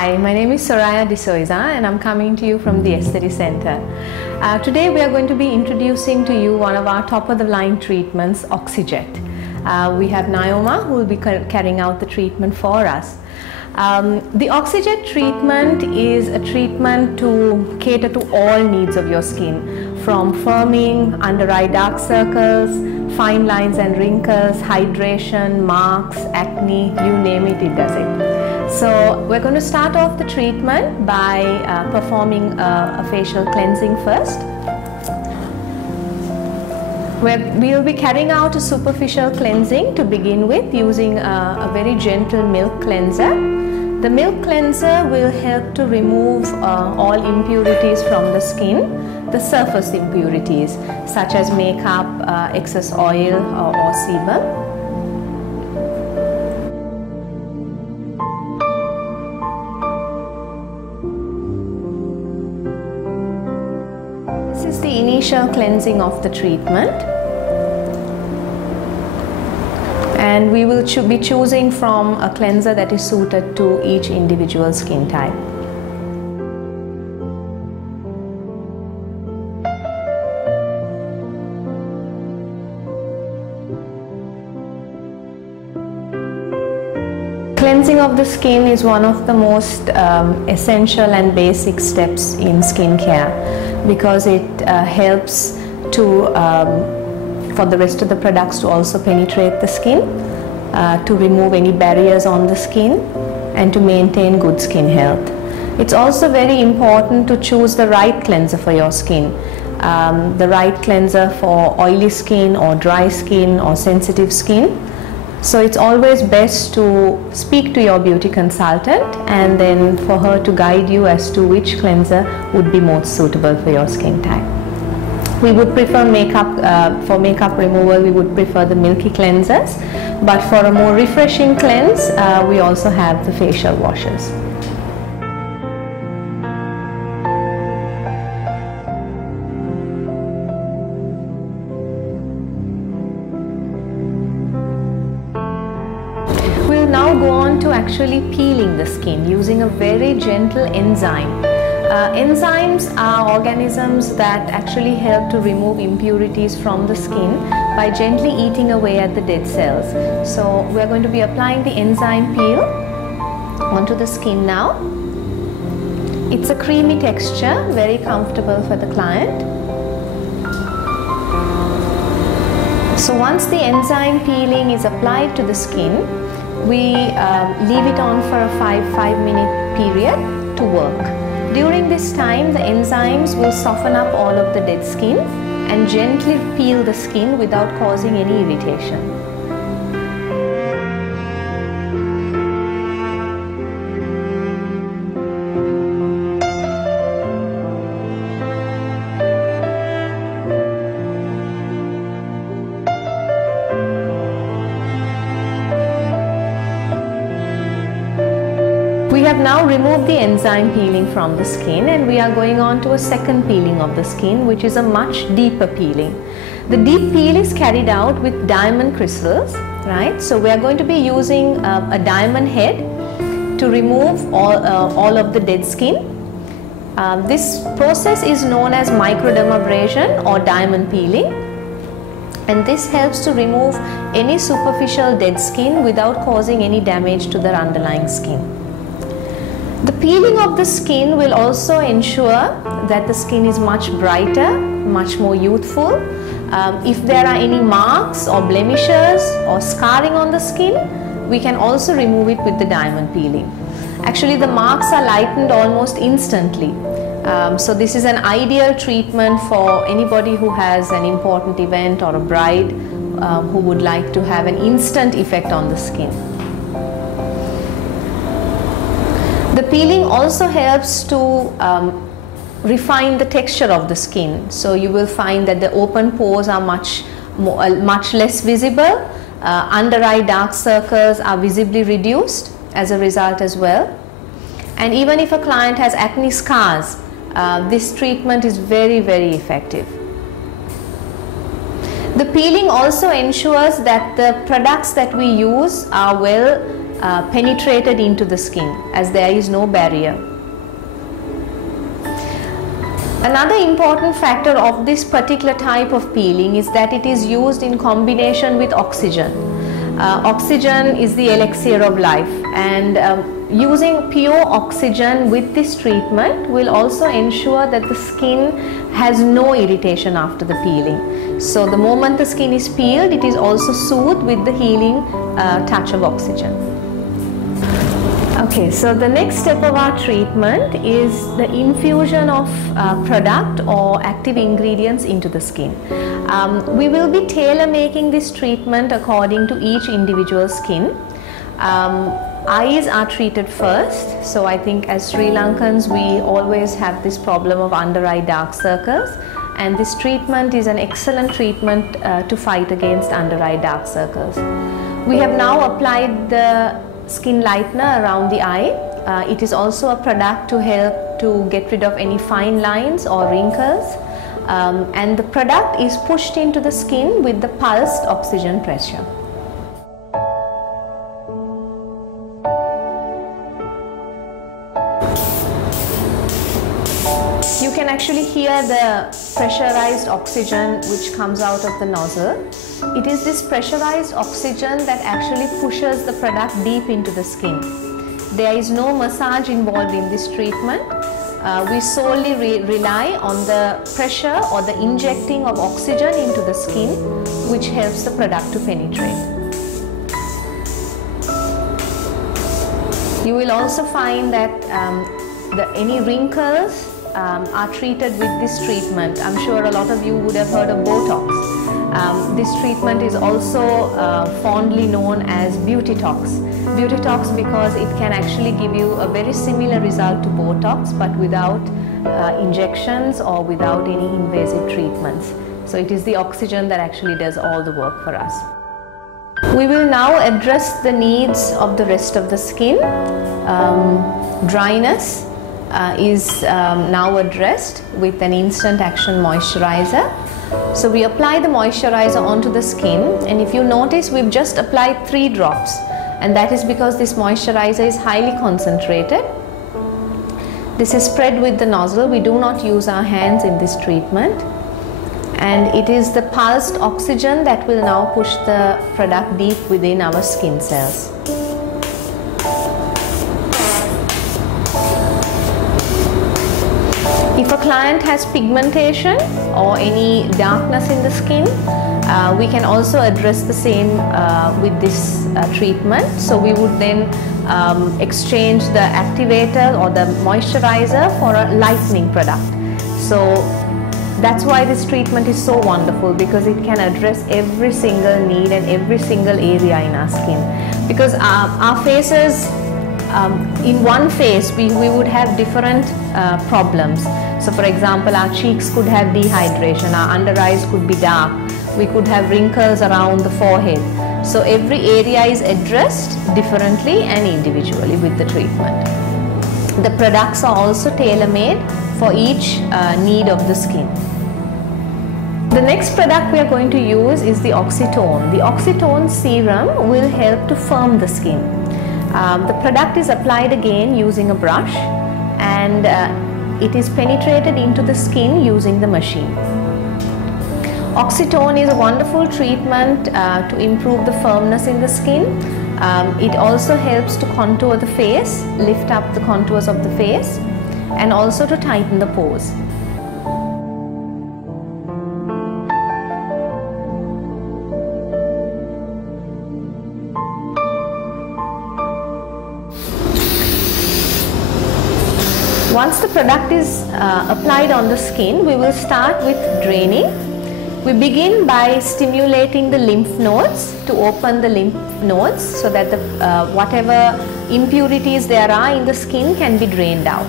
Hi, my name is Soraya D'Souza and I'm coming to you from the Aesthetic Center. Today we are going to be introducing to you one of our top-of-the-line treatments, Oxyjet. We have Naoma who will be carrying out the treatment for us. The Oxyjet treatment is a treatment to cater to all needs of your skin, from firming, under-eye dark circles, fine lines and wrinkles, hydration, marks, acne, you name it, it does it. So we're going to start off the treatment by performing a facial cleansing first. We'll be carrying out a superficial cleansing to begin with using a very gentle milk cleanser. The milk cleanser will help to remove all impurities from the skin, the surface impurities such as makeup, excess oil or sebum. This is the initial cleansing of the treatment, and we will be choosing from a cleanser that is suited to each individual skin type. Cleansing of the skin is one of the most essential and basic steps in skincare, because it helps to for the rest of the products to also penetrate the skin, to remove any barriers on the skin and to maintain good skin health. It's also very important to choose the right cleanser for your skin, the right cleanser for oily skin or dry skin or sensitive skin. So it's always best to speak to your beauty consultant and then for her to guide you as to which cleanser would be most suitable for your skin type. We would prefer for makeup removal, we would prefer the milky cleansers, but for a more refreshing cleanse, we also have the facial washes. We'll now go on to actually peeling the skin using a very gentle enzyme. Enzymes are organisms that actually help to remove impurities from the skin by gently eating away at the dead cells. So we're going to be applying the enzyme peel onto the skin now. It's a creamy texture, very comfortable for the client. So once the enzyme peeling is applied to the skin, we leave it on for a 5-minute period to work. During this time, the enzymes will soften up all of the dead skin and gently peel the skin without causing any irritation. We have now removed the enzyme peeling from the skin, and we are going on to a second peeling of the skin, which is a much deeper peeling. The deep peel is carried out with diamond crystals, right? So we are going to be using a diamond head to remove all of the dead skin. This process is known as microdermabrasion or diamond peeling, and this helps to remove any superficial dead skin without causing any damage to the underlying skin. The peeling of the skin will also ensure that the skin is much brighter, much more youthful. If there are any marks or blemishes or scarring on the skin, we can also remove it with the diamond peeling. Actually, the marks are lightened almost instantly. So this is an ideal treatment for anybody who has an important event or a bride who would like to have an instant effect on the skin. The peeling also helps to refine the texture of the skin. So you will find that the open pores are much less visible. Under eye dark circles are visibly reduced as a result as well. And even if a client has acne scars, this treatment is very, very effective. The peeling also ensures that the products that we use are well penetrated into the skin, as there is no barrier. Another important factor of this particular type of peeling is that it is used in combination with oxygen. Oxygen is the elixir of life, and using pure oxygen with this treatment will also ensure that the skin has no irritation after the peeling. So the moment the skin is peeled, it is also soothed with the healing touch of oxygen. Okay, so the next step of our treatment is the infusion of product or active ingredients into the skin. We will be tailor-making this treatment according to each individual skin. Eyes are treated first, so I think as Sri Lankans we always have this problem of under-eye dark circles, and this treatment is an excellent treatment to fight against under-eye dark circles. We have now applied the skin lightener around the eye. It is also a product to help to get rid of any fine lines or wrinkles, and the product is pushed into the skin with the pulsed oxygen pressure. You can actually hear the pressurized oxygen which comes out of the nozzle. It is this pressurized oxygen that actually pushes the product deep into the skin. There is no massage involved in this treatment. We solely rely on the pressure or the injecting of oxygen into the skin, which helps the product to penetrate. You will also find that any wrinkles are treated with this treatment. I'm sure a lot of you would have heard of Botox. This treatment is also fondly known as Beauty-Tox. Beauty-Tox because it can actually give you a very similar result to Botox, but without injections or without any invasive treatments. So it is the oxygen that actually does all the work for us. We will now address the needs of the rest of the skin. Dryness is now addressed with an instant action moisturizer. So we apply the moisturizer onto the skin, and if you notice, we've just applied 3 drops, and that is because this moisturizer is highly concentrated. This is spread with the nozzle. We do not use our hands in this treatment, and it is the pulsed oxygen that will now push the product deep within our skin cells. If a client has pigmentation or any darkness in the skin, we can also address the same with this treatment. So we would then exchange the activator or the moisturizer for a lightening product. So that's why this treatment is so wonderful, because it can address every single need and every single area in our skin. Because our faces, in one face we would have different problems. So for example, our cheeks could have dehydration, our under eyes could be dark, we could have wrinkles around the forehead. So every area is addressed differently and individually with the treatment. The products are also tailor-made for each need of the skin. The next product we are going to use is the Oxytone. The Oxytone serum will help to firm the skin. The product is applied again using a brush, and it is penetrated into the skin using the machine. Oxytone is a wonderful treatment to improve the firmness in the skin. It also helps to contour the face, lift up the contours of the face, and also to tighten the pores. Once the product is applied on the skin, we will start with draining. We begin by stimulating the lymph nodes to open the lymph nodes so that whatever impurities there are in the skin can be drained out.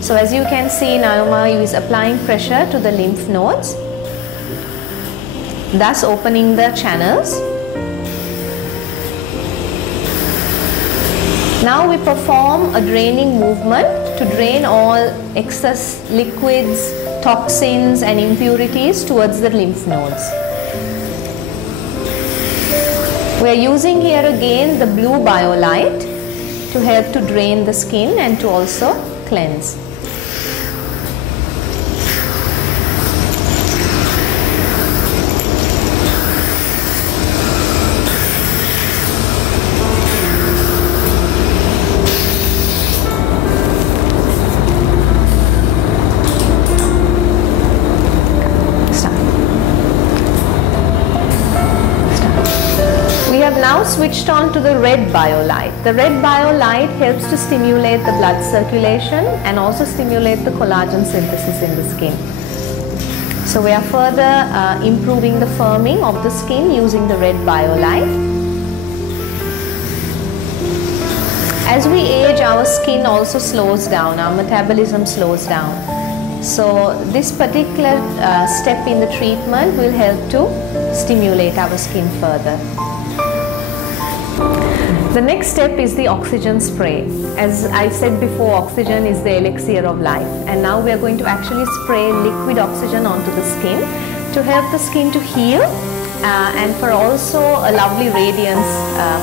So as you can see, Naoma is applying pressure to the lymph nodes, thus opening the channels. Now we perform a draining movement to drain all excess liquids, toxins and impurities towards the lymph nodes. We are using here again the blue BioLite to help to drain the skin and to also cleanse. Now switched on to the red BioLite. The red BioLite helps to stimulate the blood circulation and also stimulate the collagen synthesis in the skin. So we are further improving the firming of the skin using the red BioLite. As we age, our skin also slows down, our metabolism slows down. So this particular step in the treatment will help to stimulate our skin further. The next step is the oxygen spray. As I said before, oxygen is the elixir of life, and now we are going to actually spray liquid oxygen onto the skin to help the skin to heal and for also a lovely radiance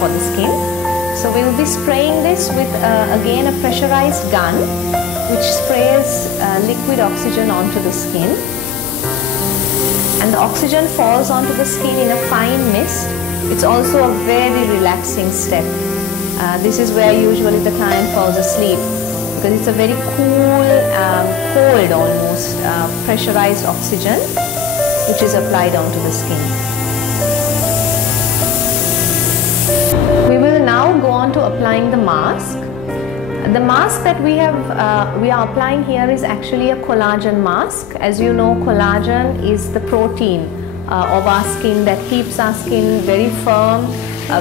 for the skin. So we will be spraying this with again a pressurized gun which sprays liquid oxygen onto the skin, and the oxygen falls onto the skin in a fine mist. It's also a very relaxing step. This is where usually the client falls asleep because it's a very cool, cold almost, pressurized oxygen which is applied onto the skin. We will now go on to applying the mask. The mask that we are applying here is actually a collagen mask. As you know, collagen is the protein of our skin that keeps our skin very firm,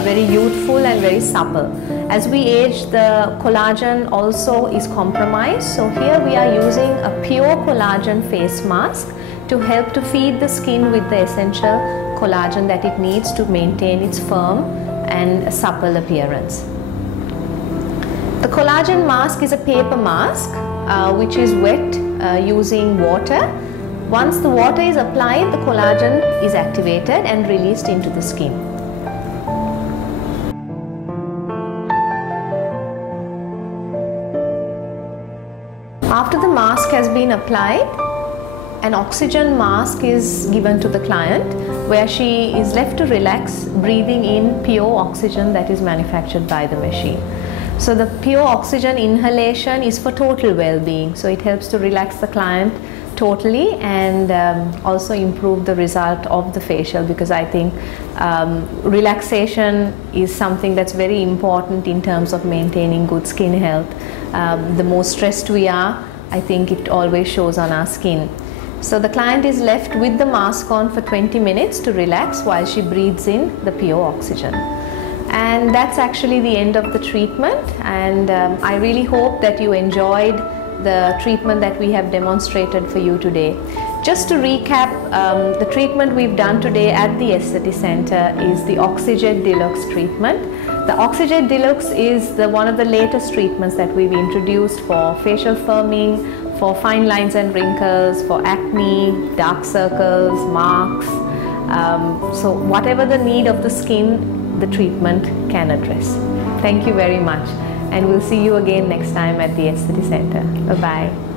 very youthful and very supple. As we age, the collagen also is compromised. So here we are using a pure collagen face mask to help to feed the skin with the essential collagen that it needs to maintain its firm and supple appearance. The collagen mask is a paper mask which is wet using water. Once the water is applied, the collagen is activated and released into the skin. After the mask has been applied, an oxygen mask is given to the client where she is left to relax, breathing in pure oxygen that is manufactured by the machine. So the pure oxygen inhalation is for total well-being. So it helps to relax the client totally and also improve the result of the facial, because I think relaxation is something that's very important in terms of maintaining good skin health. The more stressed we are, I think it always shows on our skin. So the client is left with the mask on for 20 minutes to relax while she breathes in the pure oxygen. And that's actually the end of the treatment, and I really hope that you enjoyed the treatment that we have demonstrated for you today. Just to recap, the treatment we've done today at the Aesthetic Center is the Oxyjet Deluxe treatment. The Oxyjet Deluxe is one of the latest treatments that we've introduced for facial firming, for fine lines and wrinkles, for acne, dark circles, marks. So whatever the need of the skin, the treatment can address. Thank you very much, and we'll see you again next time at the Aesthetic Center. Bye-bye.